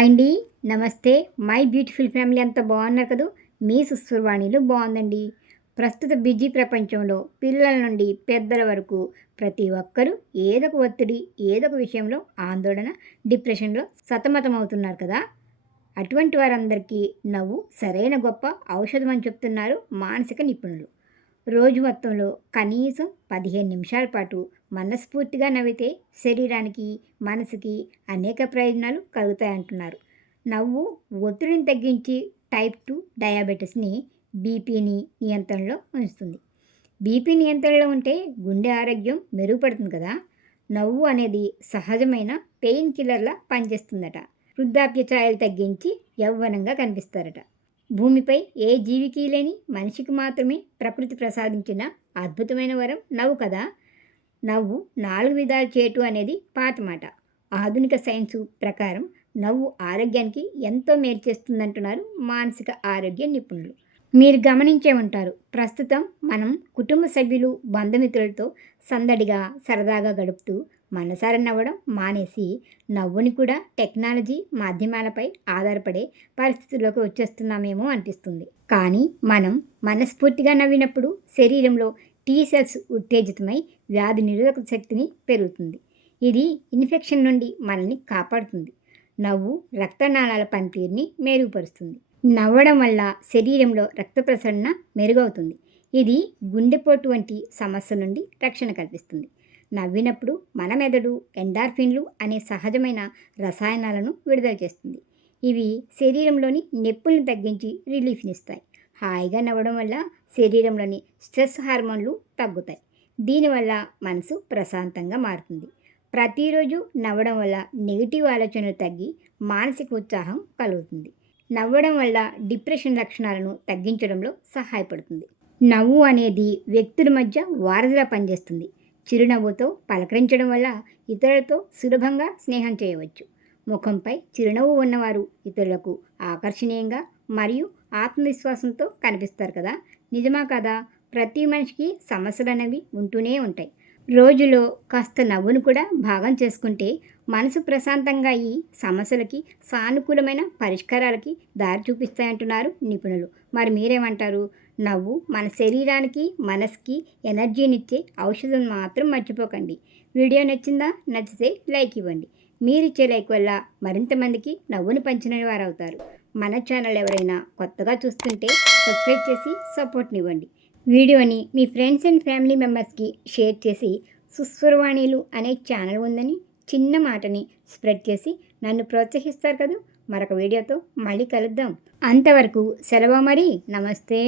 Hi అండి. నమస్తే. My beautiful family అంతా బాగున్నారు కదూ? మీ సుస్వరవాణిలో బాగుందండి. ప్రస్తుత బిజీ ప్రపంచంలో పిల్లల నుండి పెద్దల వరకు ప్రతి ఒక్కరూ ఏదో ఒక ఒత్తిడి ఏదొక విషయంలో ఆందోళన డిప్రెషన్లో సతమతం అవుతున్నారు కదా? అటువంటి వారందరికీ నవ్వు సరైన గొప్ప ఔషధం అని చెప్తున్నారు మానసిక నిపుణులు. రోజు మొత్తంలో కనీసం పదిహేను నిమిషాల పాటు మనస్ఫూర్తిగా నవ్వితే శరీరానికి మనసుకి అనేక ప్రయోజనాలు కలుగుతాయంటున్నారు. నవ్వు ఒత్తిడిని తగ్గించి టైప్ టూ డయాబెటీస్ని బీపీని నియంత్రణలో ఉంచుతుంది. బీపీ నియంత్రణలో ఉంటే గుండె ఆరోగ్యం మెరుగుపడుతుంది కదా? నవ్వు అనేది సహజమైన పెయిన్ కిల్లర్లా పనిచేస్తుందట. వృద్ధాప్య ఛాయలు తగ్గించి యవ్వనంగా కనిపిస్తారట. భూమిపై ఏ జీవికి లేని మనిషికి మాత్రమే ప్రకృతి ప్రసాదించిన అద్భుతమైన వరం నవ్వు కదా? నవ్వు నాలుగు విధాలు చేయటం అనేది పాత మాట. ఆధునిక సైన్సు ప్రకారం నవ్వు ఆరోగ్యానికి ఎంతో మేలు చేస్తుందంటున్నారు మానసిక ఆరోగ్య నిపుణులు. మీరు గమనించే ఉంటారు ప్రస్తుతం మనం కుటుంబ సభ్యులు బంధుమిత్రులతో సందడిగా సరదాగా గడుపుతూ మనసారా నవ్వడం మానేసి నవ్వుని కూడా టెక్నాలజీ మాధ్యమాలపై ఆధారపడే పరిస్థితుల్లోకి వచ్చేస్తున్నామేమో అనిపిస్తుంది. కానీ మనం మనస్ఫూర్తిగా నవ్వినప్పుడు శరీరంలో టీ సెల్స్ ఉత్తేజితమై వ్యాధి నిరోధక శక్తిని పెరుగుతుంది. ఇది ఇన్ఫెక్షన్ నుండి మనల్ని కాపాడుతుంది. నవ్వు రక్తనాళాల పనితీరుని మెరుగుపరుస్తుంది. నవ్వడం వల్ల శరీరంలో రక్త ప్రసరణ మెరుగవుతుంది. ఇది గుండెపోటు వంటి సమస్య నుండి రక్షణ కల్పిస్తుంది. నవ్వినప్పుడు మన మెదడు ఎండార్ఫిన్లు అనే సహజమైన రసాయనాలను విడుదల చేస్తుంది. ఇవి శరీరంలోని నొప్పుల్ని తగ్గించి రిలీఫ్నిస్తాయి. హాయిగా నవ్వడం వల్ల శరీరంలోని స్ట్రెస్ హార్మోన్లు తగ్గుతాయి. దీనివల్ల మనసు ప్రశాంతంగా మారుతుంది. ప్రతిరోజు నవ్వడం వల్ల నెగిటివ్ ఆలోచనలు తగ్గి మానసిక ఉత్సాహం కలుగుతుంది. నవ్వడం వల్ల డిప్రెషన్ లక్షణాలను తగ్గించడంలో సహాయపడుతుంది. నవ్వు అనేది వ్యక్తుల మధ్య వారధిలా పనిచేస్తుంది. చిరునవ్వుతో పలకరించడం వల్ల ఇతరులతో సులభంగా స్నేహం చేయవచ్చు. ముఖంపై చిరునవ్వు ఉన్నవారు ఇతరులకు ఆకర్షణీయంగా మరియు ఆత్మవిశ్వాసంతో కనిపిస్తారు కదా! నిజమా కదా? ప్రతి మనిషికి సమస్యలు అనేవి ఉంటూనే ఉంటాయి. రోజులో కాస్త నవ్వును కూడా భాగం చేసుకుంటే మనసు ప్రశాంతంగా ఈ సమస్యలకి సానుకూలమైన పరిష్కారాలకి దారి చూపిస్తాయంటున్నారు నిపుణులు. మరి మీరేమంటారు? నవ్వు మన శరీరానికి మనసుకి ఎనర్జీనిచ్చే ఔషధం మాత్రం మర్చిపోకండి. వీడియో నచ్చిందా? నచ్చితే లైక్ ఇవ్వండి. మీరు ఇచ్చే లైక్ వల్ల మరింత మందికి నవ్వును పంచిన వారు అవుతారు మన ఛానల్ ఎవరైనా కొత్తగా చూస్తుంటే సబ్స్క్రైబ్ చేసి సపోర్ట్నివ్వండి. వీడియోని మీ ఫ్రెండ్స్ అండ్ ఫ్యామిలీ మెంబర్స్కి షేర్ చేసి సుస్వరవాణిలు అనే ఛానల్ ఉందని చిన్న మాటని స్ప్రెడ్ చేసి నన్ను ప్రోత్సహిస్తారు కదా? మరొక వీడియోతో మళ్ళీ కలుద్దాం. అంతవరకు సెలవు మరి. నమస్తే.